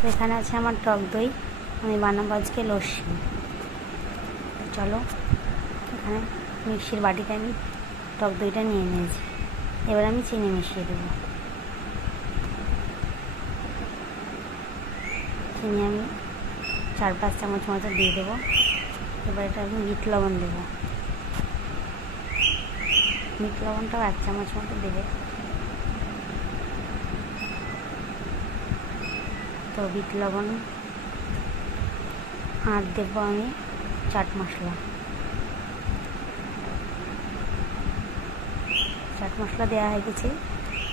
তো এখানে আছে আমার টক দই, আমি বানাবো আজকে লস্যি। চলো, এখানে মিক্সির বাটিতে আমি টক দইটা নিয়ে নিয়েছি। এবার আমি চিনি মিশিয়ে দেবো। চিনি আমি 4-5 চামচ মতো দিয়ে দেবো। এবার এটা আমি বিট লবণ দেবো। বিট লবণটাও 1 চামচ মতো দেবে। তো বিট লবণ আর দেবো আমি চাট মশলা। চাট মশলা দেওয়া হয়ে গেছে।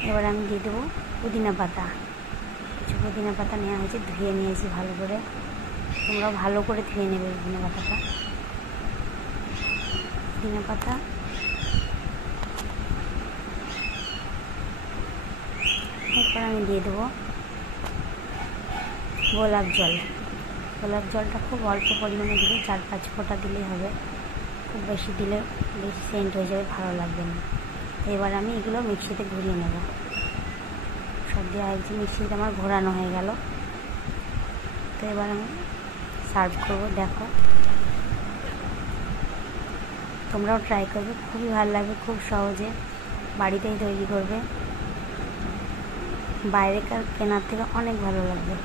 এবার আমি দিয়ে দেবো পুদিনা পাতা। কিছু পুদিনা পাতা নেওয়া হয়েছে, ধুয়ে নিয়েছি ভালো করে। তোমরা ভালো করে ধুয়ে নেবে পুদিনা পাতাটা। পুদিনা পাতা এরপর আমি দিয়ে দেবো গোলাপ জল। গোলাপ জলটা খুব অল্প পরিমাণে দিলে, 4-5 ফোঁটা দিলেই হবে। খুব বেশি দিলে বেশি সেন্ট হয়ে যাবে, ভালো লাগবে না। এবার আমি এগুলো মিক্সিতে ঘুরিয়ে নেব। সব দেওয়া হয়েছে, মিক্সিতে আমার ঘোরানো হয়ে গেল। তো এবার আমি সার্ভ করব। দেখো, তোমরাও ট্রাই করবে, খুবই ভালো লাগবে। খুব সহজে বাড়িতেই তৈরি করবে, বাইরেকার কেনার থেকে অনেক ভালো লাগবে।